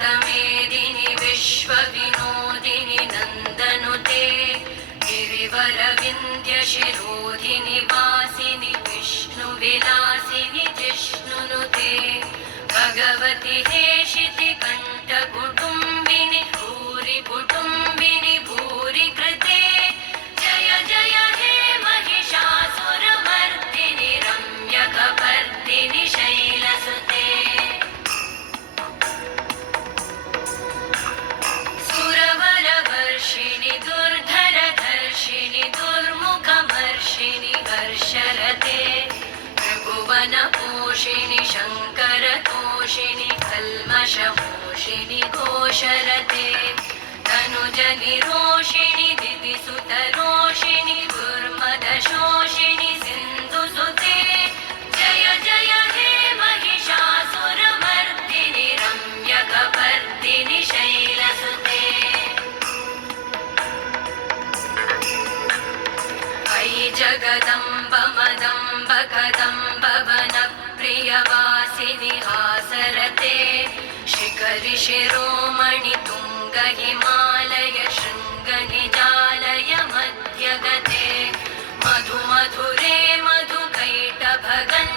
मेदिनि विश्वविनोदिनि नन्दनुते गिरिवरविन्द्यशिरोधिनि वासिनि विष्णुविलासिनि जिष्णुनुते भगवति हेशिति कण्ठकुटुम्बिनि भूरि कुटुम्बिनि भूरि कृते जय जय हे महिषासुरमर्दिनि रम्यकपर्दिनि शैलसुते सुरवरवर्षिणि दुर्धरधर्षिणि दुर्मुखमर्षिणि हर्षरते त्रिभुवनपोषिणि शङ्करतोषिणि कल्मषमोषिणि घोषरते तनुजनिरोषिणि दिविसुतरोषिणि दुर्मदशोषिणि सिन्धुसुते जय जय हे महिषासुरमर्दिनि रम्यकपर्दिनि शैलसुते अयि जगदम्ब मदम्ब कदम्ब वनप्रियवासिनि हासरते शिखरि शिरोमणि तुङ्ग हिमालय शृङ्गनिजालय मध्यगते मधु मधुरे मधुकैटभगन्